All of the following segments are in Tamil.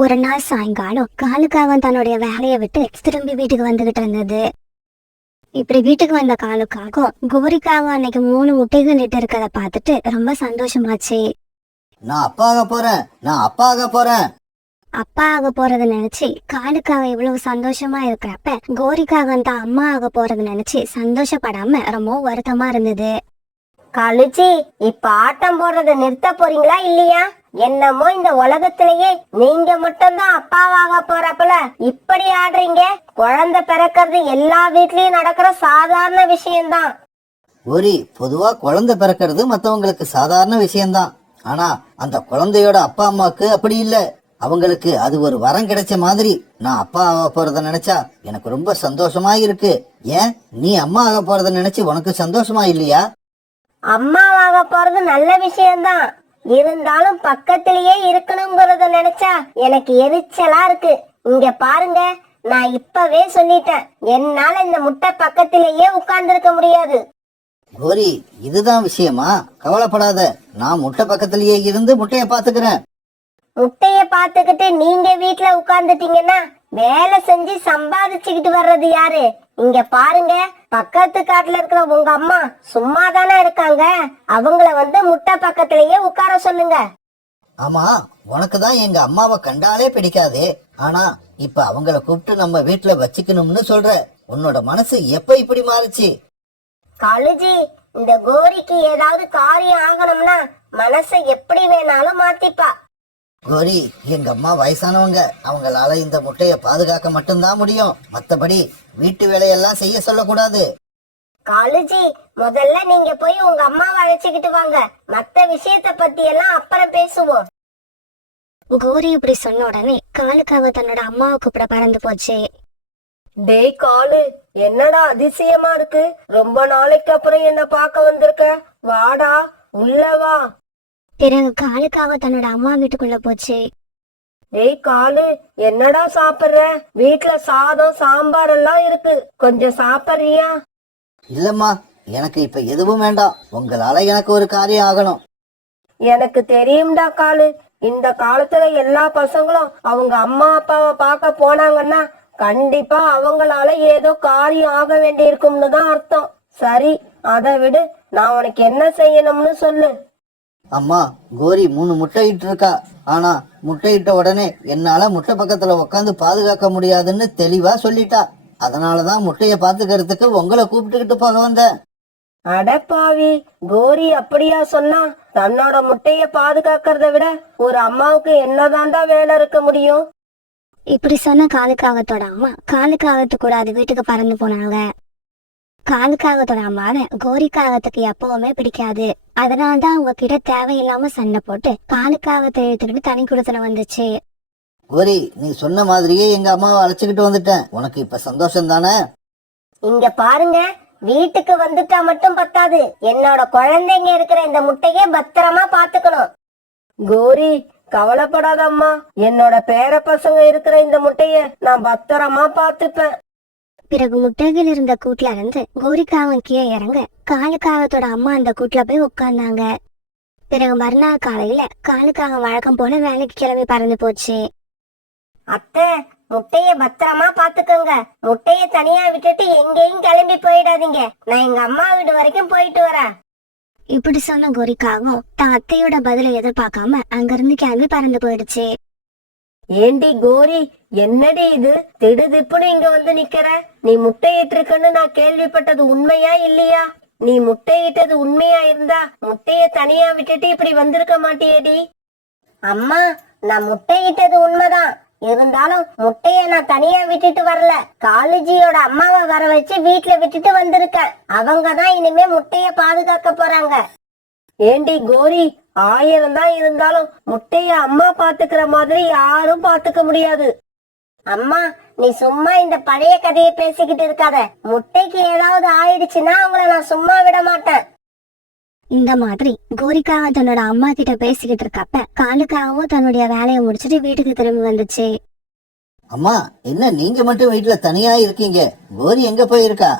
ஒரு நாள் சாயங்காலம் காலுக்காக தன்னுடைய வேலையை விட்டு திரும்பி வீட்டுக்கு வந்துகிட்டு இருந்தது. இப்படி வீட்டுக்கு வந்த காலுக்காக கோரிக்காக அன்னைக்கு 3 முட்டைகள் இட்டு இருக்கிறத பார்த்துட்டு ரொம்ப சந்தோஷமாச்சு. நான் அப்பா ஆக போறேன், நான் அப்பா ஆக போறேன். அப்பா ஆக போறத நினைச்சு காலுக்காக இவ்வளவு சந்தோஷமா இருக்கிறப்ப கோரிக்காக தான் அம்மா ஆக போறத நினைச்சு சந்தோஷப்படாம ரொம்ப வருத்தமா இருந்தது. கழுச்சி, இப்ப ஆட்டம் போடுறத நிறுத்த போறீங்களா இல்லையா? என்னமோ இந்த உலகத்திலேயே நீங்க மட்டும்தான் அப்பாவாக போறப்பல இப்படி ஆடுறீங்க. குழந்தை பிறக்கிறது எல்லா வீட்லயும் நடக்கிற சாதாரண விஷயம்தான். கோரி, பொதுவா குழந்தை பிறக்கிறது மத்தவங்களுக்கு சாதாரண விஷயம்தான். ஆனா அந்த குழந்தையோட அப்பா அம்மாக்கு அப்படி இல்ல. அவங்களுக்கு அது ஒரு வரம் கிடைச்ச மாதிரி. நான் அப்பா ஆக போறத நினைச்சா எனக்கு ரொம்ப சந்தோஷமா இருக்கு. ஏன், நீ அம்மா ஆக போறத நினைச்சு உனக்கு சந்தோஷமா இல்லையா? அம்மாவாக போறது நல்ல விஷயம்தான். இருந்தாலும் பக்கத்திலேயே இருக்கணுங்கிறத நினைச்சா எனக்கு எரிச்சலா இருக்கு. இங்க பாருங்க, நான் இப்பவே சொல்லிட்டேன், என்னால இந்த முட்டை பக்கத்திலேயே உட்கார்ந்து இருக்க முடியாது. கோரி, இதுதான் விஷயமா? கவலைப்படாத, நான் முட்டை பக்கத்திலேயே இருந்து முட்டைய பாத்துக்கிறேன். முட்டைய பாத்துக்கிட்டு நீங்க வீட்டுல உட்கார்ந்துட்டீங்கன்னா வேலை செஞ்சு சம்பாதிச்சுக்கிட்டு வர்றது யாரு? இங்க பாருங்க, பக்கத்து காட்டுல இருக்கிற உங்க அம்மா சும்மா தானே இருக்காங்க. அவங்கள வந்து முட்டை பக்கத்திலேயே உட்கார சொல்லுங்க. ஆமா, உனக்கு தான் எங்க அம்மாவை கண்டாலே பிடிக்காதே. ஆனா இப்ப அவங்கள கூப்பிட்டு நம்ம வீட்டுல வச்சுக்கணும்னு சொல்ற. உன்னோட மனசு எப்ப இப்படி மாறுச்சு? கழுஜி, இந்த கோரிக்கு ஏதாவது காரியம் ஆகணும்னா மனசை எப்படி வேணாலும் மாத்திப்பா. கோரி, எங்க அம்மா வயசானவங்க. அவங்களால இந்த முட்டைய பாதுகாக்க மட்டும்தான் முடியும். மத்தபடி வீட்டு வேலையெல்லாம் செய்ய சொல்லக்கூடாது. காலுஜி, முதல்ல நீங்க போய் உங்க அம்மாவை அழைச்சுக்கிட்டு வாங்க. மத்த விஷயத்த பத்தி எல்லாம் அப்புறம் பேசுவோம். கோரி இப்படி சொன்ன உடனே காலுக்காக தன்னோட அம்மாவை கூப்பிட பறந்து போச்சு. டேய் காலு, என்னடா அதிசயமா இருக்கு. ரொம்ப நாளைக்கு அப்புறம் என்ன பார்க்க வந்திருக்க. வாடா, உள்ள வா. பிறகு காலுக்காக தன்னோட அம்மா வீட்டுக்குள்ள போச்சு. டேய் காலு, என்னடா சாப்பிடுற? வீட்டுல சாதம் சாம்பார் எல்லாம் இருக்கு, கொஞ்சம் சாப்பிடுறியா? இல்லம்மா, எனக்கு இப்ப எதுவும் வேண்டாம். உங்களால எனக்கு ஒரு காரியம் ஆகணும். எனக்கு தெரியும்டா காலு, இந்த காலத்துல எல்லா பசங்களும் அவங்க அம்மா அப்பாவை பார்க்க போனாங்கன்னா கண்டிப்பா அவங்களால ஏதோ காரியம் ஆக வேண்டி இருக்கும்னு தான் அர்த்தம். சரி, அதை விடு, நான் உனக்கு என்ன செய்யணும்னு சொல்லு. அம்மா, கோரி 3 முட்டை இட்டு இருக்கா. ஆனா முட்டையிட்ட உடனே என்னால முட்டை பக்கத்துல உட்காந்து பாதுகாக்க முடியாதுன்னு தெளிவா சொல்லிட்டா. அதனாலதான் முட்டைய பாத்துக்கிறதுக்கு உங்களை கூப்பிட்டுக்கிட்டு போக வந்தேன். அடப்பாவி, கோரி அப்படியா சொன்னா? தன்னோட முட்டைய பாதுகாக்கிறத விட ஒரு அம்மாவுக்கு என்னதான்டா வேலை இருக்க முடியும்? இப்படி சொன்ன காலுக்காகத்தோட அம்மா காலுக்காகத்து கூட அது வீட்டுக்கு பறந்து போனாங்க. காலுக்காகத்தோட அம்மாவை கோரிக்காகத்துக்கு எப்பவுமே பிடிக்காது. அதனால்தான் அவங்க கிட்ட தேவையில்லாம சண்டை போட்டு காலுக்காகத்தை எடுத்துக்கிட்டு தனி குடுத்தன வந்துச்சு. கோரி, நீ சொன்ன மாதிரியே எங்க அம்மாவை அழைச்சுக்கிட்டு வந்துட்டேன். உனக்கு இப்ப சந்தோஷம் தானே? இங்க பாருங்க, வீட்டுக்கு வந்துட்டா மட்டும் பத்தாது, என்னோட குழந்தைங்க இருக்கிற இந்த முட்டையே பத்திரமா பாத்துக்கணும். கோரி, கவலைப்படாதம்மா, என்னோட பேர பசங்க இருக்கிற இந்த முட்டைய நான் பத்திரமா பாத்துப்பேன். பிறகு முட்டைகள் இருந்த கூட்டுல இருந்து கோரிக்காவன் கீழே இறங்க காலுக்காகத்தோட அம்மா அந்த கூட்டுல போய் உட்கார்ந்தாங்க. பிறகு மறுநாள் காலையில காலுக்காக வழக்கம் போல வேலைக்கு கிளம்பி பறந்து போச்சு. அத்தை, முட்டைய பத்திரமா பாத்துக்கோங்க. முட்டைய தனியா விட்டுட்டு எங்கேயும் கிளம்பி போயிடாதீங்க. நான் எங்க அம்மா வீடு வரைக்கும் போயிட்டு வரேன். இப்படி சொன்ன கோரிக்காகவும் தான் அத்தையோட பதிலை எதிர்பார்க்காம அங்கிருந்து கிளம்பி பறந்து போயிடுச்சு. ஏண்டி கோரி, என்னடி இது திடுதிப்புன்னு இங்க வந்து நிக்கிற? நீ முட்டையிட்டு இருக்கன்னு நான் கேள்விப்பட்டது உண்மையா இல்லையா? நீ முட்டையிட்டது உண்மையா இருந்தா முட்டைய தனியா விட்டுட்டு இப்படி வந்திருக்க மாட்டியேடி. அம்மா, நான் முட்டையிட்டது உண்மைதான். இருந்தாலும் முட்டைய நான் தனியா விட்டுட்டு வரல. காலேஜியோட அம்மாவை வர வச்சு வீட்டுல விட்டுட்டு வந்திருக்கேன். அவங்கதான் இனிமே முட்டைய பாதுகாக்க போறாங்க. ஏண்டி கோரி, 1000 தான் இருந்தாலும் முட்டைய அம்மா பாத்துக்கிற மாதிரி யாரும் பாத்துக்க முடியாது. அம்மா, நீ சும்மா இந்த பழைய கதையை பேசிக்கிட்டு இருக்காத. முட்டைக்கு ஏதாவது ஆயிடுச்சுன்னா அவங்கள நான் சும்மா விட மாட்டேன். இந்த மாதிரி கோரிக்காக தன்னோட அம்மா கிட்ட பேசிக்கிட்டு இருக்கப்ப காலுக்காகவும் தன்னுடைய வேலையை முடிச்சுட்டு வீட்டுக்கு திரும்பி வந்துச்சு. அம்மா, என்ன நீங்க மட்டும் வீட்டுல தனியா இருக்கீங்க? கோரி எங்க போயிருக்கா?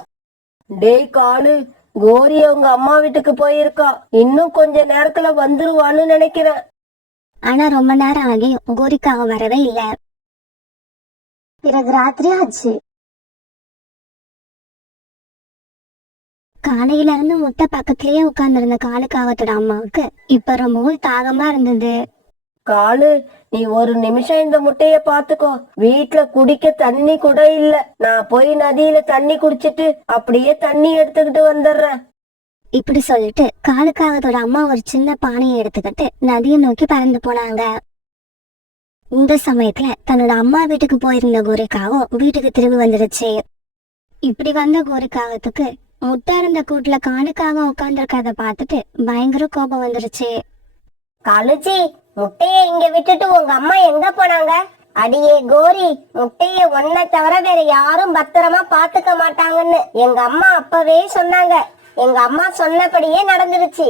டேய் காலு, கோரி அவங்க அம்மா வீட்டுக்கு போயிருக்கா. இன்னும் கொஞ்ச நேரத்துல வந்துருவான்னு நினைக்கிறேன். ஆனா ரொம்ப நேரம் ஆகியும் கோரிக்காக வரவே இல்ல. பிறகு ராத்திரி ஆச்சு. காலையில இருந்து முட்டை பக்கத்திலேயே உட்கார்ந்திருந்த காலுக்காகத்தோட அம்மாவுக்கு இப்ப ரொம்பவும் தாகமா இருந்தது. காலு, நீ ஒரு நிமிஷம் இந்த முட்டைய பாத்துக்கோ. வீட்ல குடிக்க தண்ணி கூட இல்ல. நான் போய் நதியில தண்ணி குடிச்சிட்டு அப்படியே தண்ணி எடுத்துக்கிட்டு வந்துடுறேன். இப்படி சொல்லிட்டு காலுக்காகத்தோட அம்மா ஒரு சின்ன பானையை எடுத்துக்கிட்டு நதியை நோக்கி பறந்து போனாங்க. இந்த சமயத்துல தன்னோட அம்மா வீட்டுக்கு போயிருந்த கோரிக்காகவும் வீட்டுக்கு திரும்பி வந்துருச்சு. இப்படி வந்த கோரிக்காகத்துக்கு முட்டை இருந்த கூட்டுல காலுக்காக உட்கார்ந்துருக்கத பார்த்துட்டு பயங்கர கோபம் வந்துருச்சு. காலுஜி, முட்டைய இங்க விட்டுட்டு உங்க அம்மா எங்க போனாங்க? அடியே கோரி, முட்டைய ஒன்ன தவிர வேற யாரும் பத்திரமா பாத்துக்க மாட்டாங்கன்னு எங்க அம்மா அப்பவே சொன்னாங்க. எங்க அம்மா சொன்னபடியே நடந்துருச்சு.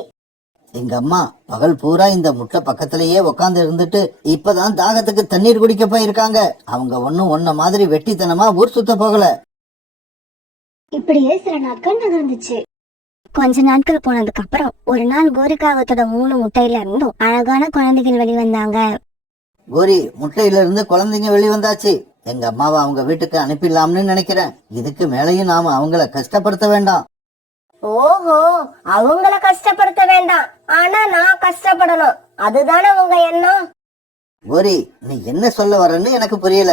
எங்க அம்மா பகல் பூரா இந்த முட்டை பக்கத்திலேயே உக்காந்து இருந்துட்டு இப்பதான் தாகத்துக்கு தண்ணீர் குடிக்க போயிருக்காங்க. அவங்க ஒன்னும் ஒன்ன மாதிரி வெட்டித்தனமா ஊர் சுத்த போகல. இப்படியே சில நாட்கள் நகர்ந்துச்சு. கொஞ்ச நாட்கள் போனதுக்கு அப்புறம் ஒரு நாள் கோரிக்காகத்தோட 3 முட்டையில இருந்தும் அழகான குழந்தைகள் வெளிவந்தாங்க. கோரி, முட்டையில இருந்து குழந்தைங்க வெளிவந்தாச்சு. எங்க அம்மாவை அவங்க வீட்டுக்கு அனுப்பிடலாம்னு நினைக்கிறேன். இதுக்கு மேலையும் நாம அவங்கள கஷ்டப்படுத்த வேண்டாம். ஓஹோ, அவங்கள கஷ்டப்படுத்த வேண்டாம், ஆனா நான் கஷ்டப்படணும், அதுதானே உங்க எண்ணம்? கோரி, நீ என்ன சொல்ல வரன்னு எனக்கு புரியல.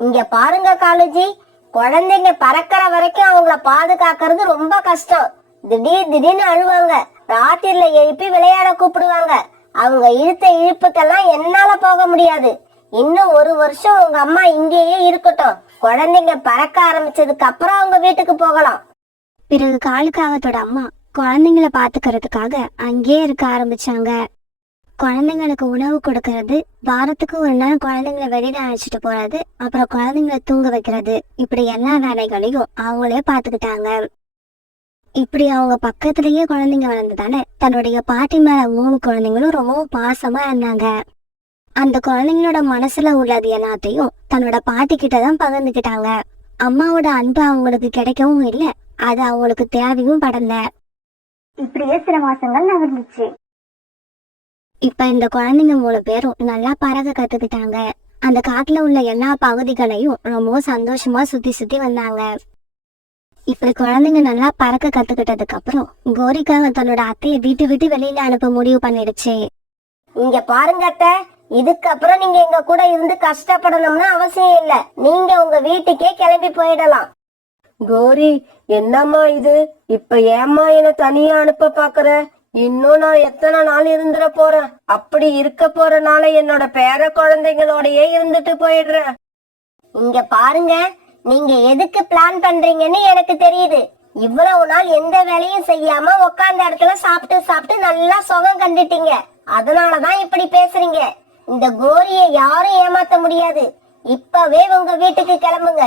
இங்க பாருங்க காலுஜி, குழந்தைங்க பறக்கிற வரைக்கும் அவங்கள பாதுகாக்கிறது ரொம்ப கஷ்டம். திடீர்னு அழுவாங்க, ராத்திரில எழுப்பி விளையாட கூப்பிடுவாங்க. அவங்க இழுத்த இழுப்புக்கெல்லாம் என்னால போக முடியாது. இன்னும் 1 வருஷம் உங்க அம்மா இங்கேயே இருக்கட்டும். குழந்தைங்க பறக்க ஆரம்பிச்சதுக்கு அப்புறம் அவங்க வீட்டுக்கு போகலாம். பிறகு காலுக்காகத்தோட அம்மா குழந்தைங்களை பாத்துக்கிறதுக்காக அங்கேயே இருக்க ஆரம்பிச்சாங்க. குழந்தைங்களுக்கு உணவு கொடுக்கறது, வாரத்துக்கு ஒரு நாள் குழந்தைங்களை வெளியில அழைச்சிட்டு போறது, அப்புறம் குழந்தைங்களை தூங்க வைக்கிறது, இப்படி எல்லா வேலைகளையும் அவங்களே பாத்துக்கிட்டாங்க. இப்படி அவங்க பக்கத்திலேயே குழந்தைங்க வளர்ந்ததால தன்னுடைய பாட்டி மேல 3 குழந்தைங்களும் ரொம்பவும் பாசமா இருந்தாங்க. அந்த குழந்தைங்களோட மனசுல உள்ளது எல்லாத்தையும் தன்னோட பாட்டி கிட்டதான் பகிர்ந்துக்கிட்டாங்க. அம்மாவோட அன்பு அவங்களுக்கு கிடைக்கவும் இல்லை, அது அவங்களுக்கு தேவையும் படல. இப்படியே சில மாசங்கள் நகர்ந்துச்சு. இப்ப இந்த குழந்தைங்க 3 பேரும் நல்லா பறக்க கத்துக்கிட்டாங்க. அந்த காட்டுல உள்ள எல்லா பகுதிகளையும் ரொம்ப சந்தோஷமா சுத்தி வந்தாங்க. இப்படி குழந்தைங்க நல்லா பறக்க கத்துக்கிட்டதுக்கு அப்புறம் கோரிக்காக தன்னோட அத்தையை வீட்டு விட்டு வெளியில அனுப்ப முடிவு பண்ணிடுச்சு. இங்க பாருங்க அத்தை, இதுக்கப்புறம் நீங்க எங்க கூட இருந்து கஷ்டப்படணும்னு அவசியம் இல்ல. நீங்க உங்க வீட்டுக்கே கிளம்பி போயிடலாம். கோரி, என்னம்மா இது? இப்ப ஏம்மா என்ன தனியா அனுப்ப பாக்குற? இன்னும் நான் எத்தனை நாள் இருந்துட போறேன்? அப்படி இருக்க போறனால என்னோட பேர குழந்தைங்களோடயே இருந்துட்டு போயிடுறேன். இங்க பாருங்க, நீங்க எதுக்கு பிளான் பண்றீங்கன்னு எனக்கு தெரியுது. இவ்வளவு நாள் எந்த வேலையும் செய்யாம உட்கார்ந்த இடத்துல சாப்பிட்டு நல்லா சுகம் கண்டுட்டீங்க. அதனாலதான் இப்படி பேசுறீங்க. இந்த கோரியை யாரும் ஏமாத்த முடியாது. இப்பவே உங்க வீட்டுக்கு கிளம்புங்க.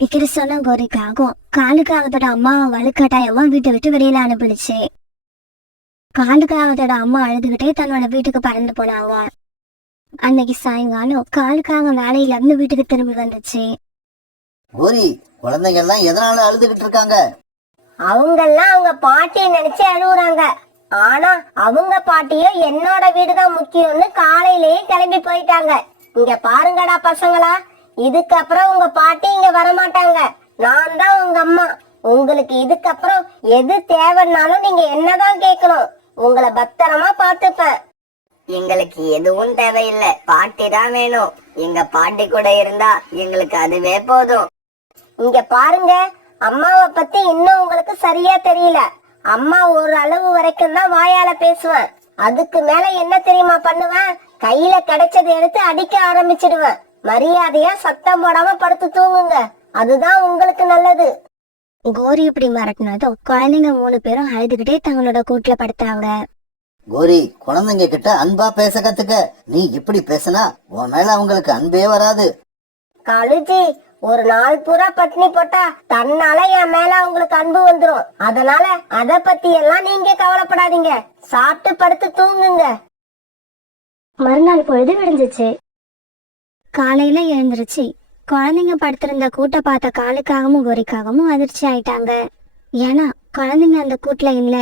இப்படி சொன்ன கோரிக்காகவும் காலுக்காகத்தோட அம்மாவை வலுக்கட்டாயமா வீட்டை விட்டு வெளியில அனுப்பிடுச்சு. காலுக்காகத்தோட அம்மா அழுதுகிட்டே தன்னோட வீட்டுக்கு பறந்து போனாங்க. அன்னைக்கு சாயங்காலம் காலுக்காக வேலையில இருந்து வீட்டுக்கு திரும்பி வந்துச்சு. கோரி, குழந்தைங்க எல்லாம் எதனால அழுதுகிட்டு இருக்காங்க? அவங்கெல்லாம் அவங்க பாட்டியை நினைச்சு அழுகுறாங்க. ஆனா அவங்க பாட்டியும் என்னோட வீடுதான் முக்கியம்னு காலையிலேயே கிளம்பி போயிட்டாங்க. இங்க பாருங்கடா பசங்களா, இதுக்கப்புறம் உங்க பாட்டி இங்க வரமாட்டாங்க. நான் தான் உங்க அம்மா. உங்களுக்கு இதுக்கப்புறம் எது தேவைன்னாலும் நீங்க என்னதான் கேட்கணும். உங்களை பத்திரமா பாத்துப்பேன். எங்களுக்கு எதுவும் தேவையில்லை, பாட்டி தான் வேணும். எங்க பாட்டி கூட இருந்தா எங்களுக்கு அதுவே போதும். இங்க பாருங்க, அம்மாவை பத்தி இன்னும் உங்களுக்கு சரியா தெரியல. அம்மா ஒரு அளவு வரைக்கும் தான் வாயால பேசுவேன். அதுக்கு மேல என்ன தெரியுமா பண்ணுவேன்? கையில கிடைச்சதை எடுத்து அடிக்க ஆரம்பிச்சிடுவேன். மரியாதையா சத்தம் போடாம படுத்து தூங்குங்க, அதுதான் உங்களுக்கு நல்லது. கோரி இப்படி மிரட்டினதும் குழந்தைங்க 3 பேரும் அழுதுகிட்டே தங்களோட கூட்டுல படுத்தாங்க. கோரி, குழந்தைங்க கிட்ட அன்பா பேச கத்துக்க. நீ இப்படி பேசினா உன் மேல அவங்களுக்கு அன்பே வராது. காலுஜி, ஒரு நாள் பூரா பட்னி போட்டா தன்னால என் மேல உங்களுக்கு அன்பு வந்துரும். அதனால அத பத்தி எல்லாம் நீங்க கவலைப்படாதீங்க. சாப்பிட்டு படுத்து தூங்குங்க. மறுநாள் பொழுது விடிஞ்சிச்சு. காலையில எழுந்திருச்சு குழந்தைங்க படுத்திருந்த கூட்ட பார்த்த காலுக்காகவும் கோரிக்காகவும் அதிர்ச்சி ஆயிட்டாங்க. ஏன்னா குழந்தைங்க அந்த கூட்டுல இல்ல.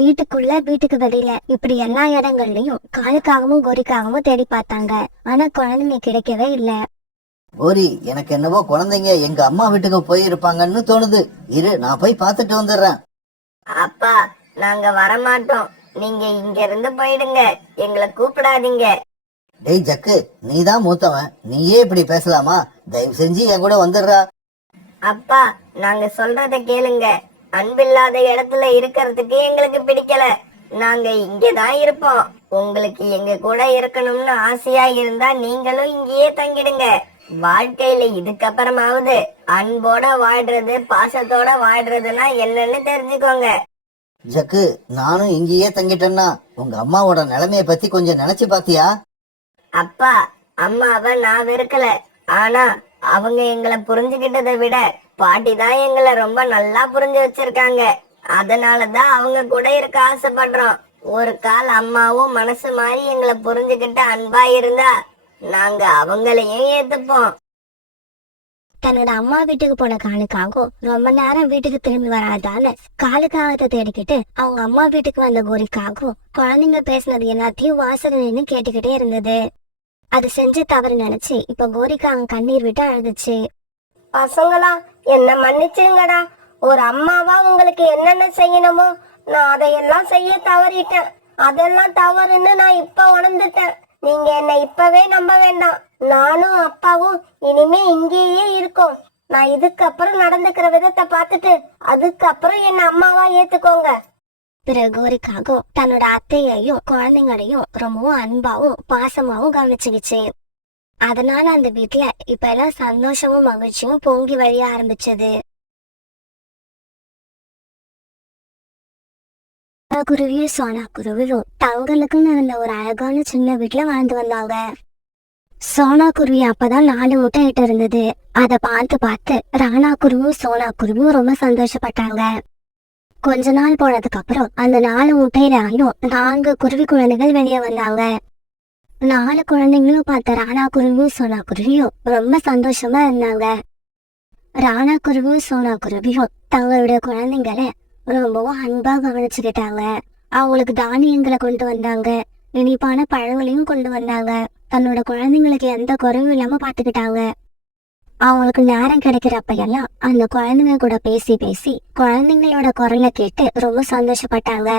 வீட்டுக்குள்ள வீட்டுக்கு வெளியில இப்படி எல்லா இடங்கள்லயும் காலுக்காகவும் கோரிக்காகவும் தேடி பார்த்தாங்க. ஆனா குழந்தைங்க கிடைக்கவே இல்ல. கோரி, எனக்கு என்னவோ குழந்தைங்க எங்க அம்மா வீட்டுக்கு போயிருப்பாங்கன்னு தோணுது. இரு, நான் போய் பார்த்துட்டு வந்துடுறேன். அப்பா, நாங்க வரமாட்டோம். நீங்க இங்க இருந்து போயிடுங்க, எங்களை கூப்பிடாதீங்க. டேய் ஜக்கு, நீதான் மூத்தவன், நீயே இப்படி பேசலாமா? தயவு செஞ்சு என் கூட வந்துடுறா. அப்பா, நாங்க சொல்றத கேளுங்க. அன்பில்லாத இடத்துல இருக்கிறதுக்கு எங்களுக்கு பிடிக்கல. நாங்க இங்கதான் இருப்போம். உங்களுக்கு எங்க கூட இருக்கணும்னு ஆசையா இருந்தா நீங்களும் இங்கேயே தங்கிடுங்க. வாழ்க்கையில இதுக்கப்புறமாவது அன்போட வாழ்றது, பாசத்தோட வாழ்றதுன்னா என்னன்னு தெரிஞ்சுக்கோங்க. ஜக்கு, நானும் இங்கேயே தங்கிட்டேன்னா உங்க அம்மாவோட நிலைமைய பத்தி கொஞ்சம் நினைச்சு பாத்தியா? அப்பா, அம்மாவை நான் வெறுக்கல. ஆனா அவங்க எங்களை புரிஞ்சுக்கிட்டதை விட பாட்டி தான் எங்களை ரொம்ப நல்லா புரிஞ்சு வச்சிருக்காங்க. அதனாலதான் அவங்க கூட இருக்க ஆசைப்படுறோம். ஒரு கால் அம்மாவும் மனசு மாதிரி எங்களை புரிஞ்சுக்கிட்டு அன்பா இருந்தா நாங்க அவங்களையும் ஏத்துப்போம். தன்னோட அம்மா வீட்டுக்கு போன காலுக்காகவும் ரொம்ப நேரம் வீட்டுக்கு திரும்பி வராதால காலுக்காகத்தை தேடிக்கிட்டு அவங்க அம்மா வீட்டுக்கு வந்த கோரிக்காகவும் குழந்தைங்க பேசினது எல்லாத்தையும் வாசல் நின்று கேட்டுக்கிட்டே இருந்தது. அது செஞ்ச தவறு நினைச்சு இப்ப கோரிக்காக கண்ணீர் விட்டு அழுதுச்சு. பசங்களா, என்ன மன்னிச்சிருங்கடா. ஒரு அம்மாவா உங்களுக்கு என்னென்ன செய்யணுமோ நான் அதையெல்லாம் செய்ய தவறிட்டேன். அதெல்லாம் தவறுன்னு நான் இப்ப உணர்ந்துட்டேன். நீங்க என்ன இப்பவே நம்ப வேண்டாம். நானும் அப்பாவும் இனிமே இங்கேயே இருக்கோம். நான் இதுக்கப்புறம் நடந்துக்கிற விதத்தை பார்த்துட்டு அதுக்கப்புறம் என்ன அம்மாவா ஏத்துக்கோங்க. பிறகு கோரிக்காகவும் தன்னோட அத்தையையும் குழந்தைங்களையும் ரொம்பவும் அன்பாவும் பாசமாவும் கவனிச்சுக்கிச்சு. அதனால அந்த வீட்டுல இப்ப எல்லாம் சந்தோஷமும் மகிழ்ச்சியும் பொங்கி வழிய ஆரம்பிச்சது. குருவியும் சோனா குருவியும் தங்களுக்குன்னு இருந்த ஒரு அழகான சின்ன வீட்டுல வாழ்ந்து வந்தாங்க. சோனா குருவி அப்பதான் 4 முட்டை இட்டு இருந்தது. அத பார்த்து ராணா குருவியும் சோனா குருவியும் ரொம்ப சந்தோஷப்பட்டாங்க. கொஞ்ச நாள் போனதுக்கு அப்புறம் அந்த 4 முட்டையிலும் 4 குருவி குழந்தைகள் வெளியே வந்தாங்க. 4 குழந்தைங்களும் பார்த்த ராணா குருவியும் சோனா குருவியும் ரொம்ப சந்தோஷமா இருந்தாங்க. ராணா குருவியும் சோனா குருவியும் தங்களுடைய குழந்தைங்களை ரொம்பவும் அன்பா கவனிச்சுக்கிட்டாங்க. அவங்களுக்கு தானியங்களை கொண்டு வந்தாங்க, இனிப்பான பழங்களையும் கொண்டு வந்தாங்க. தன்னோட குழந்தைங்களுக்கு எந்த குறைவும் இல்லாம பாத்துக்கிட்டாங்க. அவங்களுக்கு நேரம் கிடைக்கிறப்ப எல்லாம் அந்த குழந்தைங்க கூட பேசி குழந்தைங்களோட குரலை கேட்டு ரொம்ப சந்தோஷப்பட்டாங்க.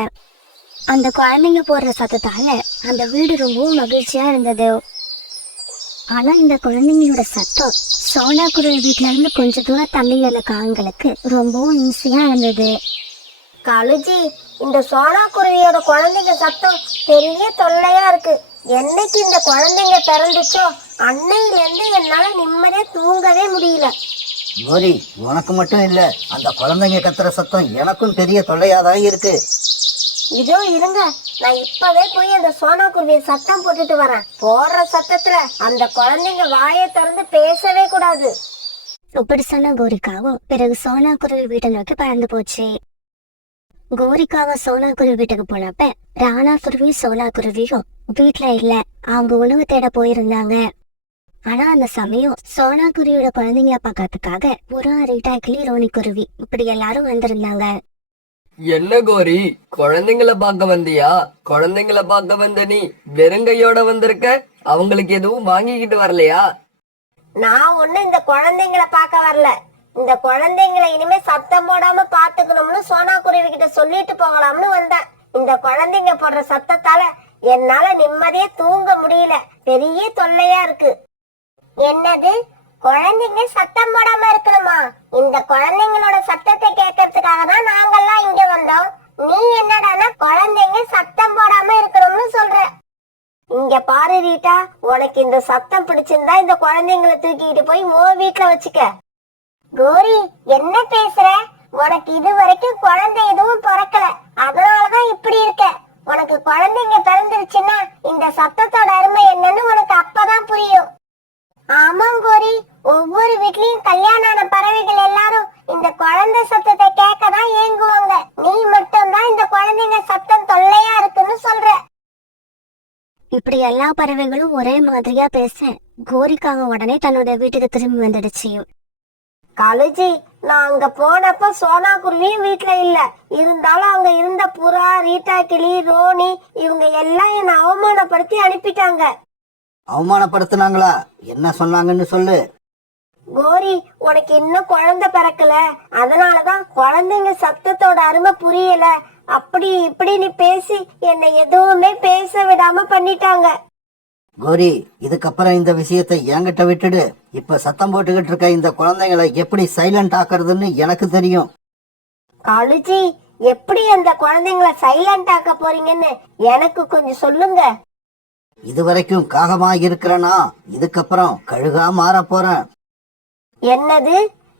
அந்த குழந்தைங்க போடுற சத்தத்தால அந்த வீடு ரொம்பவும் மகிழ்ச்சியா இருந்தது. ஆனா இந்த குழந்தைங்களோட சத்தம் சோனா குருவி வீட்டுல இருந்து கொஞ்ச தூரம் தள்ளில இருந்த காங்களுக்கு ரொம்பவும் ஈஸியா இருந்தது. கழுஜி, இந்த சோனா குருவியோட குழந்தைங்க சத்தம் பெரிய தொல்லையா இருக்கு. என்னைக்கு இந்த குழந்தைங்க பிறந்துச்சோ அன்னையில இருந்து என்னால நிம்மதியா தூங்கவே முடியல. கோரி, உனக்கு மட்டும் இல்ல, அந்த குழந்தைங்க கத்துற சத்தம் எனக்கும் பெரிய தொல்லையாதான் இருக்கு. இதோ இருங்க, நான் இப்பவே போய் அந்த சோனா குருவிய சத்தம் போட்டுட்டு வரேன். போடுற சத்தத்துல அந்த குழந்தைங்க வாயை திறந்து பேசவே கூடாது. இப்படி சொன்ன கோரிக்காவும் பிறகு சோனா குருவி வீட்டை நோக்கி பறந்து போச்சு. கோரிக்காவும் சோனா குருவி வீட்டுக்கு போனப்ப ராணா குருவி சோனா குருவியும் வீட்டுல இல்ல, அவங்க உணவு தேட போயிருந்தாங்க. ஆனா அந்த சமயம் சோனா குருவியோட குழந்தைங்கள பாக்கிறதுக்காக புறா, ரீட்டா, கிளி, ரோனி குருவி இப்படி எல்லாரும் வந்திருந்தாங்க. என்ன கோரி, குழந்தைங்கள பார்க்க வந்தியா? குழந்தைங்கள பார்க்க வந்த நீ வெறுங்கையோட வந்திருக்க. அவங்களுக்கு எதுவும் வாங்கிக்கிட்டு வரலையா? நான் ஒண்ணு இந்த குழந்தைங்களை பார்க்க வரல. இந்த குழந்தைங்களை இனிமே சத்தம் போடாம பாத்துக்கணும்னு சோனா குருவி கிட்ட சொல்லிட்டு போகலாம்னு வந்தேன். இந்த குழந்தைங்க போடுற சத்தத்தால என்னால நிம்மதியா தூங்க முடியல. பெரிய தொல்லையா இருக்கு. என்னது, குழந்தைங்க சத்தம் போடாம இருக்கணுமா? இந்த குழந்தைங்களோட சத்தத்தை கேட்கறதுக்காக தான் நாங்கெல்லாம் இங்க வந்தோம். நீ என்னடானா குழந்தைங்க சத்தம் போடாம இருக்கணும்னு சொல்ற. இங்க பாரு ரீட்டா, உனக்கு இந்த சத்தம் பிடிச்சிருந்தா இந்த குழந்தைங்களை தூக்கிட்டு போய் உன் வீட்டுல வச்சுக்க. கோரி, என்ன பேசுற? உனக்கு இது வரைக்கும் குழந்தை எதுவும் பிறக்கல, அதனாலதான் இப்படி இருக்க. உனக்கு குழந்தைங்க பிறந்துருச்சுன்னா இந்த சத்தத்தோட அருமை என்னன்னு உனக்கு அப்பதான் புரியும். ஆமாம் கோரி, ஒவ்வொரு வீட்லயும் கல்யாணம் ஆன பறவைகள் எல்லாரும் இந்த குழந்தை சத்தத்தை கேட்கதான் ஏங்குவாங்க. நீ மட்டும் தான் இந்த குழந்தைங்க சத்தம் தொல்லையா இருக்குன்னு சொல்ற. இப்படி எல்லா பறவைகளும் ஒரே மாதிரியா பேச கோரிக்காக உடனே தன்னோட வீட்டுக்கு திரும்பி வந்துடுச்சு. காலேஜி நான் அங்க போனப்ப சோனா குருவியும் வீட்டுல இல்ல. இருந்தாலும் அங்க இருந்த புறா, ரீட்டா கிளி, ரோனி இவங்க எல்லாம் என்ன அவமானப்படுத்தி அனுப்பிட்டாங்க. அவமானப்படுத்தினாங்களா? என்ன சொன்னாங்கன்னு சொல்லு. கோரி, உனக்கு இன்னும் குழந்தை பிறக்கல, அதனாலதான் குழந்தைங்க சத்தத்தோட அருமை புரியல, அப்படி இப்படின்னு பேசி என்னை எதுவுமே பேச விடாம பண்ணிட்டாங்க. கோரி, இதுக்கப்புறம் இந்த விஷயத்தை என்கிட்ட விட்டுடு. இப்ப சத்தம் போட்டுக்கிட்டு இருக்க இந்த குழந்தைங்களை எப்படி சைலண்ட் ஆக்குறதுன்னு எனக்கு தெரியும். காலுஜி, எப்படி அந்த குழந்தைங்களை சைலண்ட் ஆக்க போறீங்கன்னு எனக்கு கொஞ்சம் சொல்லுங்க. இதுவரைக்கும் காகமா இருக்கிறனா, இதுக்கப்புறம் கழுகா மாற போறேன். என்னது?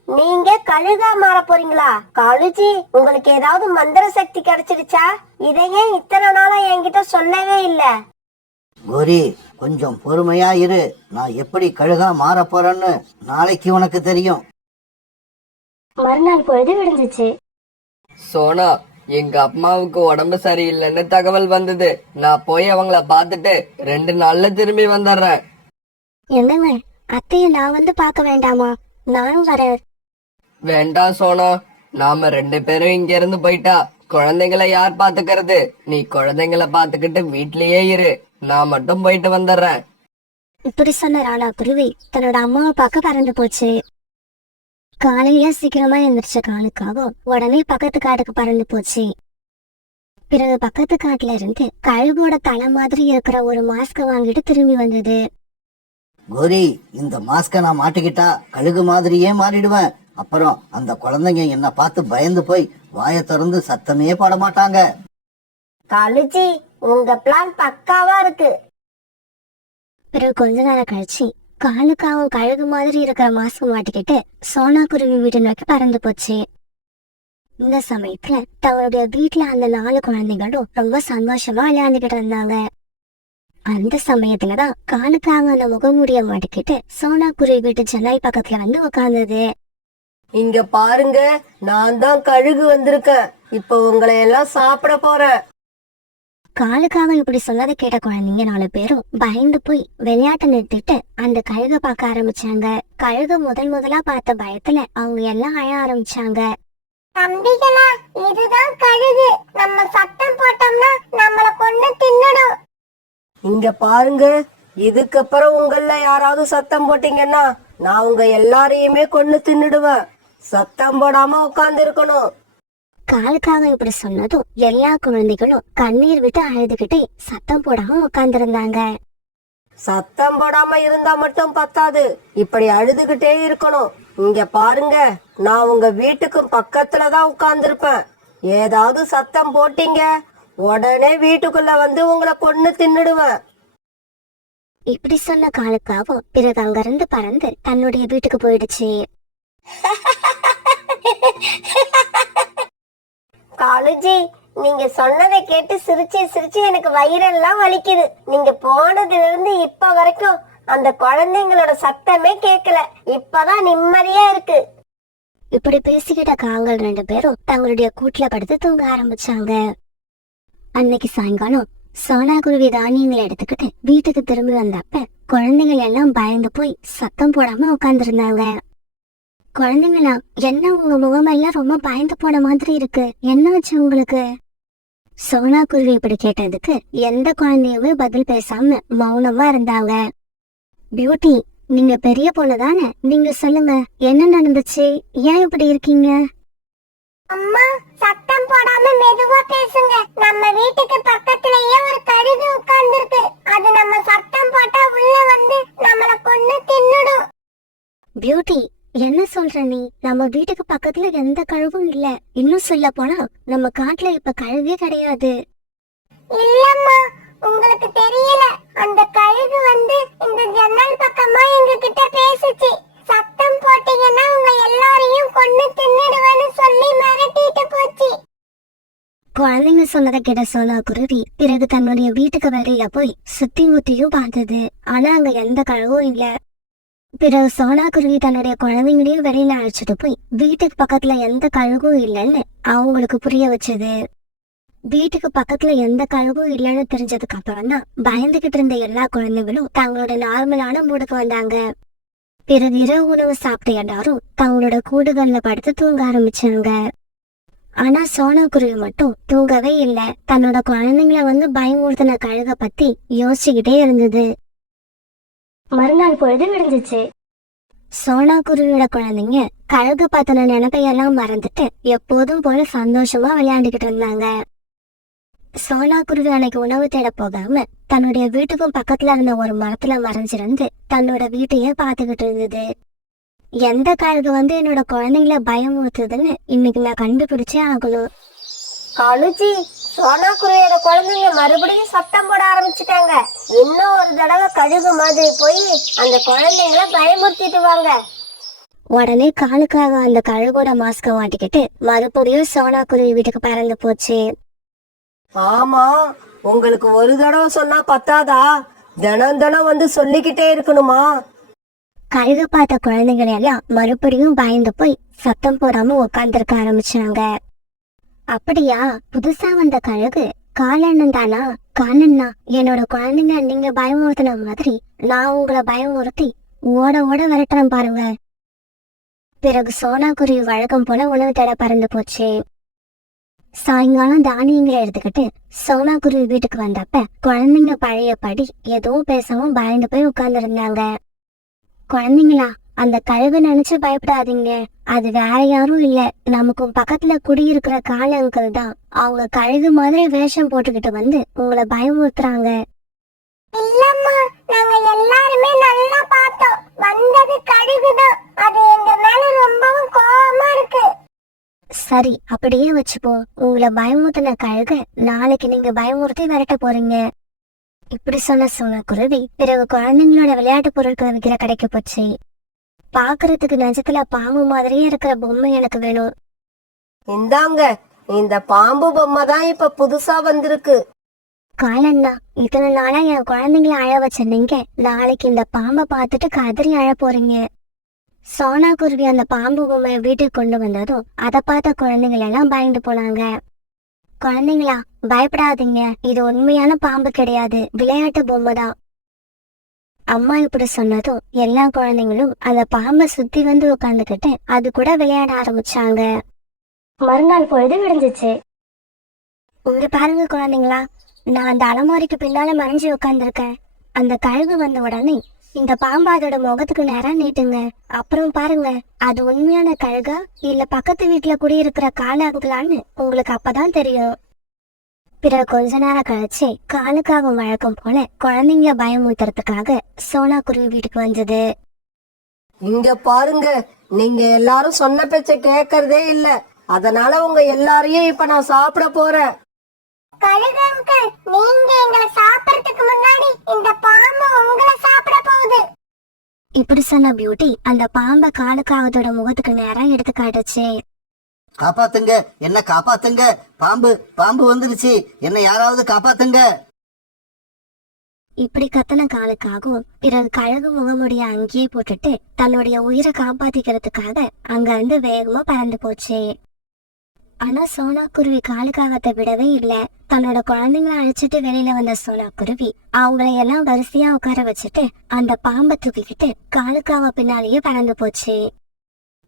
நீங்க கழுகா மாற போறீங்களா? காலுஜி, உங்களுக்கு ஏதாவது மந்திர சக்தி கிடைச்சிடுச்சா? இதையே இத்தனை நாளா என்கிட்ட சொல்லவே இல்ல. கோரி, கொஞ்சம் பொறுமையா இரு. நான் எப்படி கழுகா மாற போறேன்னு நாளைக்கு உனக்கு தெரியும். மறுநாள் பொழுது விடிஞ்சிச்சு. சோனா, எங்க அம்மாவுக்கு உடம்பு சரியில்லைன்னு தகவல் வந்தது. நான் போய் அவங்கள பார்த்துட்டு 2 நாள்ல திரும்பி வந்துடுறேன். என்னங்க, அத்தைய நான் வந்து பார்க்க வேண்டாமா? நானும் வரேன். வேண்டாம் சோனா, நாம 2 பேரும் இங்க இருந்து போயிட்டா குழந்தைங்களை யார் பாத்துக்கிறது? நீ குழந்தைங்களை பாத்துக்கிட்டு வீட்லயே இரு, நான் மட்டும் போயிட்டு வந்துடுறேன். இப்படி சொன்ன ராணா குருவி தன்னோட அம்மாவை பார்க்க பறந்து போச்சு. காலையில சீக்கிரமா எழுந்திரிச்ச காலுக்காக உடனே பக்கத்து காட்டுக்கு பறந்து போச்சு. பிறகு பக்கத்து காட்டுல இருந்து கழுகோட தலை மாதிரி இருக்கிற ஒரு மாஸ்க வாங்கிட்டு திரும்பி வந்தது. கோரி, இந்த மாஸ்க நான் மாட்டிக்கிட்டா கழுகு மாதிரியே மாறிடுவேன். அப்புறம் அந்த குழந்தைங்க என்ன பார்த்து பயந்து போய் வாயை திறந்து சத்தமே போட மாட்டாங்க. காலுஜி, உங்க பிளான் பக்காவா இருக்கு. பிறகு கொஞ்ச நேரம் கழிச்சு காலுக்காவும் கழுகு மாதிரி இருக்கிற மாஸ்க் மாட்டிக்கிட்டு சோனா குருவி வீட்டு நோக்கி பறந்து போச்சு. இந்த சமயத்துல தங்களுடைய வீட்டுல அந்த 4 குழந்தைகளும் ரொம்ப சந்தோஷமா விளையாண்டுகிட்டு இருந்தாங்க. அந்த சமயத்துலதான் காலுக்காக அந்த முகமூடிய மாட்டிக்கிட்டு சோனா குருவி வீட்டு ஜன்னல் பக்கத்துல வந்து உட்கார்ந்தது. இங்க பாருங்க, நான் தான் கழுகு வந்திருக்கேன். இப்ப உங்களை எல்லாம் சாப்பிட போறேன். காலுக்காக இப்படி சொன்னதை கேட்ட குழந்தைங்க 4 பேரும் பயந்து போய் விளையாட்டை நிறுத்திட்டு அந்த கழுக பார்க்க ஆரம்பிச்சாங்க. கழுக முதலா பார்த்த பயத்துல அவங்க எல்லாம் அழ ஆரம்பிச்சாங்க. தம்பிகளா, இதுதான் கழுகு. நம்ம சத்தம் போட்டோம்னா நம்மள கொண்டு தின்னுடும். இங்க பாருங்க, இதுக்கப்புறம் உங்கள யாராவது சத்தம் போட்டீங்கன்னா நான் உங்க எல்லாரையுமே கொண்டு தின்னுடுவேன். சத்தம் போடாம உட்கார்ந்து இருக்கணும். காலுக்காக இப்படி சொன்னதும் எல்லா குழந்தைகளும் கண்ணீர் விட்டு அழுதுகிட்டே சத்தம் போடாம உட்கார்ந்திருந்தாங்க. சத்தம் போடாம இருந்தா மட்டும் பத்தாது, இப்படி அழுதுகிட்டே இருக்கணும். இங்க பாருங்க, நான் உங்க வீட்டுக்கு பக்கத்துலதான் உட்கார்ந்துருப்பேன். ஏதாவது சத்தம் போட்டீங்க உடனே வீட்டுக்குள்ள வந்து உங்களை கொன்னு தின்னுடுவேன். இப்படி சொன்ன காலுக்காவும் பிறகு அங்கிருந்து பறந்து தன்னுடைய வீட்டுக்கு போயிடுச்சு. காலுஜி, நீங்க சொன்னதை கேட்டு சிரிச்சு சிரிச்சு எனக்கு வயிறெல்லாம் வலிக்குது. நீங்க போனதுல இருந்து இப்ப வரைக்கும் அந்த குழந்தைங்களோட சத்தமே கேட்கல. இப்பதான் நிம்மதியா இருக்கு. இப்படி பேசிக்கிட்ட காங்கள் 2 பேரும் தங்களுடைய கூட்டுல படுத்து தூங்க ஆரம்பிச்சாங்க. அன்னைக்கு சாயங்காலம் சோனா குருவி தானியங்களை எடுத்துக்கிட்டு வீட்டுக்கு திரும்பி வந்தப்ப குழந்தைகள் எல்லாம் பயந்து போய் சத்தம் போடாம உட்கார்ந்துருந்தாங்க. குழந்தைங்களா, என்ன உங்க முகமெல்லாம் ரொம்ப பயந்து போன மாதிரி இருக்கு, என்ன வச்சு உங்களுக்கு? சோனா குருவி இப்படி கேட்டதுக்கு எந்த குழந்தையுமே பதில் பேசாம மௌனமா இருந்தாங்க. பியூட்டி, நீங்க பெரிய பொண்ணு தானே, நீங்க சொல்லுங்க, என்ன நடந்துச்சு, ஏன் இப்படி இருக்கீங்க? அம்மா, சத்தம் போடாம மெதுவா பேசுங்க. நம்ம வீட்டுக்கு பக்கத்துலயே ஒரு கழுகு உட்கார்ந்துருக்கு. அது நம்ம சத்தம் போட்டா உள்ள வந்து நம்மள கொன்னு தின்னுடும். பியூட்டி, என்ன சொல்ற நீ? நம்ம வீட்டுக்கு பக்கத்துல எந்த கழுவும் இல்ல. இன்னும் சொல்ல போனா நம்ம காட்டுல இப்ப கழுவே கிடையாது. இல்லம்மா, உங்களுக்கு தெரியல. அந்த கழுகு வந்து இந்த ஜன்னல் பக்கமா எங்க கிட்ட பேசுச்சு. சத்தம் போட்டீங்கன்னா உங்க எல்லாரையும் கொன்னு தின்னுடுவேன்னு சொல்லி மிரட்டிட்டு போச்சு. குழந்தைங்க சொன்னதை கேட்ட சோனா குருவி பிறகு தன்னுடைய வீட்டுக்கு வெளியில போய் சுத்தி ஊத்தியும் பார்த்தது. ஆனா அங்க எந்த கழுவும் இல்ல. பிறகு சோனா குருவி தன்னுடைய குழந்தைங்களையும் வெளியில அழைச்சிட்டு போய் வீட்டுக்கு பக்கத்துல எந்த கழுகும் இல்லைன்னு அவங்களுக்கு புரிய வச்சது. வீட்டுக்கு பக்கத்துல எந்த கழுகும் இல்லைன்னு தெரிஞ்சதுக்கு அப்புறம் தான் பயந்துகிட்டு இருந்த எல்லா குழந்தைகளும் தங்களோட நார்மலான மூடுக்கு வந்தாங்க. பிறகு இரவு உணவு சாப்பிட்ட எல்லாரும் தங்களோட கூடுகள்ல படுத்து தூங்க ஆரம்பிச்சாங்க. ஆனா சோனா குருவி மட்டும் தூங்கவே இல்ல. தன்னோட குழந்தைங்கள வந்து பயமுறுத்தின கழுக பத்தி யோசிச்சுக்கிட்டே இருந்தது. மறுநாள் பொழுது விடிஞ்சிச்சு. சோனா குருவியோட குழந்தைங்க கழுக பத்தின நினைப்பையெல்லாம் மறந்துட்டு எப்போதும் போல சந்தோஷமா விளையாண்டுகிட்டு இருந்தாங்க. சோனா குருவி அன்னைக்கு உணவு தேட போகாம தன்னுடைய வீட்டுக்கும் பக்கத்துல இருந்த ஒரு மரத்துல மறைஞ்சிருந்து தன்னோட வீட்டையே பாத்துக்கிட்டு இருந்தது. எந்த கழுகு வந்து என்னோட குழந்தைங்கள பயமுறுத்துதுன்னு இன்னைக்கு நான் கண்டுபிடிச்சே ஆகணும். கழுச்சி, சோனா குருவியோட குழந்தைங்க மறுபடியும் சத்தம் போட ஆரம்பிச்சுட்டாங்க. இன்னும் ஒரு தடவை கழுகு மாதிரி போய் அந்த குழந்தைங்கள பயமுறுத்திட்டு வாங்க. உடனே காலுக்காக அந்த கழுகோட மாஸ்க மாட்டிக்கிட்டு மறுபடியும் சோனா குருவி வீட்டுக்கு பறந்து போச்சு. ஆமா, உங்களுக்கு ஒரு தடவை சொன்னா பத்தாதா? தினம் தினம் வந்து சொல்லிக்கிட்டே இருக்கணுமா? கழுகு பார்த்த குழந்தைகள் எல்லாம் மறுபடியும் பயந்து போய் சத்தம் போடாம உட்கார்ந்துருக்க ஆரம்பிச்சாங்க. அப்படியா, புதுசா வந்த கழுகு காலண்ணன் தானா? காலண்ணா, என்னோட குழந்தைங்க நீங்க பயமுறுத்தின மாதிரி நான் உங்களை பயமுறுத்தி ஓட ஓட விரட்டுறேன் பாருங்க. பிறகு சோனா குருவி வழக்கம் போல உணவு தேட பறந்து போச்சு. சாயங்காலம் தானியங்களை எடுத்துக்கிட்டு சோனா குருவி வீட்டுக்கு வந்தப்ப குழந்தைங்க பழையபடி எதுவும் பேசாம பயந்து போய் உட்கார்ந்து இருந்தாங்க. குழந்தைங்களா, அந்த கழுகு நினைச்சு பயப்படாதீங்க. அது வேற யாரும் இல்ல, நமக்கும் பக்கத்துல குடியிருக்கிற கால அங்கிள் தான். அவங்க கழுகு மாதிரி வேஷம் போட்டுக்கிட்டு வந்து உங்களை பயமுறுத்துறாங்க. இல்லம்மா, நாங்க எல்லாருமே நல்லா பார்த்தோம். வந்தது கழுகுதான். அது எங்க மேல ரொம்பவும் கோவமா இருக்கு. சரி, அப்படியே வச்சுப்போம். உங்களை பயமுறுத்தின கழுக நாளைக்கு நீங்க பயமுறுத்தி விரட்ட போறீங்க. இப்படி சொன்ன சோனா குருவி பிறகு குழந்தைங்களோட விளையாட்டு பொருட்கள் விற்கிற கடைக்கு போச்சு. பாக்குறதுக்கு நிஜத்துல பாம்பு மாதிரியே இருக்கிற பொம்மை எனக்கு வேணும். இந்தாங்க, இந்த பாம்பு பொம்மை தான் இப்ப புதுசா வந்திருக்கு. காலண்ணா, இத்தனை நாளா என் குழந்தைங்கள அழ வச்ச நீங்க நாளைக்கு இந்த பாம்பை பார்த்துட்டு கதறி அழ போறீங்க. சோனா குருவி அந்த பாம்பு பொம்மையை வீட்டுக்கு கொண்டு வந்ததும் அதை பார்த்த குழந்தைகள் எல்லாம் பயந்து போனாங்க. குழந்தைங்களா, பயப்படாதீங்க, இது உண்மையான பாம்பு கிடையாது, விளையாட்டு பொம்மை தான். அம்மா இப்படி சொன்னதும் எல்லா குழந்தைங்களும் அந்த பாம்பை சுத்தி வந்து உட்காந்துக்கிட்டு அது கூட விளையாட ஆரம்பிச்சாங்க. மறுநாள் பொழுது விடிஞ்சிச்சு. இங்க பாருங்க குழந்தைங்களா, நான் அந்த அலமாரிக்கு பின்னால மறைஞ்சு உட்காந்துருக்கேன். அந்த கழுகு வந்த உடனே இந்த பாம்பு அதோட முகத்துக்கு நேரா நீட்டுங்க. அப்புறம் பாருங்க, அது உண்மையான கழுகா இல்ல பக்கத்து வீட்டுல குடியிருக்கிற காலாங்கலான்னு உங்களுக்கு அப்பதான் தெரியும். பிறகு கொஞ்ச நேரம் கழிச்சு காலுக்காக வழக்கம் போல குழந்தைங்கள பயமுறுத்துறதுக்காக சோனா குருவி வீட்டுக்கு வந்தது. இங்க பாருங்க, நீங்க எல்லாரும் சொன்ன பேச்ச கேட்கறதே இல்ல. அதனால உங்க எல்லாரையும் இப்ப நான் சாப்பிட போறேன். கழுகு அங்கிள், நீங்க எங்களை சாப்பிடறதுக்கு முன்னாடி இந்த பாம்பு உங்களை சாப்பிட போகுது. இப்படி சொன்ன பியூட்டி அந்த பாம்பை காலுக்காகத்தோட முகத்துக்கு நேரா எடுத்து காட்டுச்சு. காப்பாத்துங்க, என்ன காப்பாத்துங்க, பாம்பு பாம்பு வந்துருச்சு, என்ன யாராவது காப்பாத்துங்க. இப்படி கத்தன காலுக்காகவும் பிறகு கழுகு முகமுடிய அங்கேயே போட்டுட்டு தன்னுடைய உயிரை காப்பாத்திக்கிறதுக்காக அங்க இருந்து வேகமா பறந்து போச்சு. ஆனா சோனா குருவி காலுக்காகத்தை விடவே இல்ல. தன்னோட குழந்தைங்களை அழைச்சிட்டு வெளியில வந்த சோனா குருவி அவங்களை எல்லாம் வரிசையா உட்கார வச்சுட்டு அந்த பாம்பை தூக்கிக்கிட்டு காலுக்காக பின்னாலேயே பறந்து போச்சு.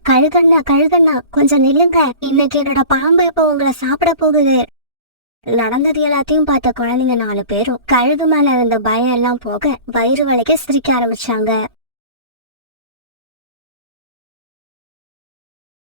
கழுகண்ணா, கழுகண்ணா, கொஞ்சம் நில்லுங்க, இன்னைக்கு என்னோட பாம்பு இப்ப உங்களை சாப்பிட போகுது. நடந்தது எல்லாத்தையும் பார்த்த குழந்தைங்க 4 பேரும் கழுகு மேல இருந்த பயம் எல்லாம் போக வயிறு வலிக்க சிரிக்க ஆரம்பிச்சாங்க.